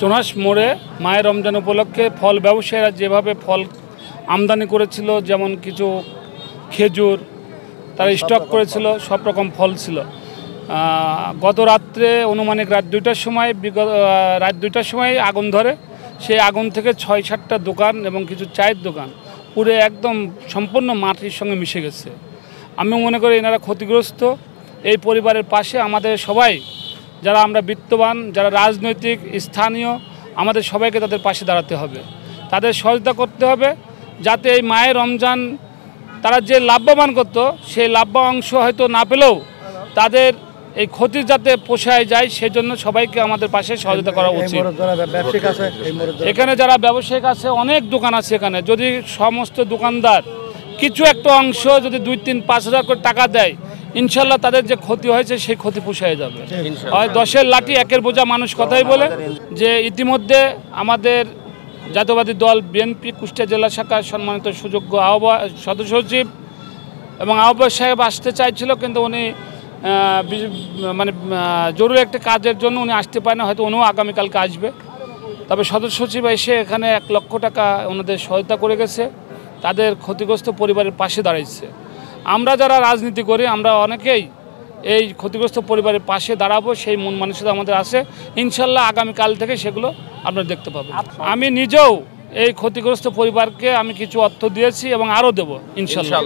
চোনাস মোড়ে মায়ের রমজান উপলক্ষে ফল ব্যবসায়ীরা যেভাবে ফল আমদানি করেছিল, যেমন কিছু খেজুর তারা স্টক করেছিল, সব রকম ফল ছিল। গত রাত্রে অনুমানিক রাত 2টার সময় আগুন ধরে। সেই আগুন থেকে 6-7টা দোকান এবং কিছু চায়ের দোকান পুরো একদম সম্পূর্ণ মাটির সঙ্গে মিশে গেছে। আমি মনে করি এনারা ক্ষতিগ্রস্ত। এই পরিবারের পাশে আমাদের সবাই, যারা আমরা বিত্তবান, যারা রাজনৈতিক স্থানীয়, আমাদের সবাইকে তাদের পাশে দাঁড়াতে হবে, তাদের সহযোগিতা করতে হবে, যাতে এই মায়ের রমজান তারা যে লাভবান করতো সেই লাভ্যাংশ হয়তো না পেলেও তাদের এই ক্ষতি যাতে পোষায় যায়, সেজন্য সবাইকে আমাদের পাশে সহযোগিতা করা উচিত। এখানে যারা ব্যবসায়িক আছে, অনেক দোকান আছে এখানে, যদি সমস্ত দোকানদার কিছু একটা অংশ যদি 2-3-5 হাজার করে টাকা দেয়, ইনশাল্লাহ তাদের যে ক্ষতি হয়েছে সেই ক্ষতি পোষায় যাবে। হয় 10-এর লাঠি 1-এর বোঝা মানুষ কথাই বলে। যে ইতিমধ্যে আমাদের জাতীয়বাদী দল বিএনপি কুষ্টিয়া জেলা শাখার সম্মানিত সুযোগ্য সদস্য সচিব এবং আহ্বায়ক সাহেব আসতে চাইছিল, কিন্তু উনি মানে জরুরি একটা কাজের জন্য উনি আসতে পারেন না, হয়তো উনিও আগামীকালকে আসবে। তবে সদস্য সচিব এসে এখানে 1 লক্ষ টাকা ওনাদের সহায়তা করে গেছে, তাদের ক্ষতিগ্রস্ত পরিবারের পাশে দাঁড়িয়েছে। আমরা যারা রাজনীতি করি, আমরা অনেকেই এই ক্ষতিগ্রস্ত পরিবারের পাশে দাঁড়াবো, সেই মন মানসিকতা আমাদের আছে। ইনশাল্লাহ আগামীকাল থেকে সেগুলো আপনারা দেখতে পাবেন। আমি নিজেও এই ক্ষতিগ্রস্ত পরিবারকে আমি কিছু অর্থ দিয়েছি এবং আরও দেবো ইনশাল্লাহ।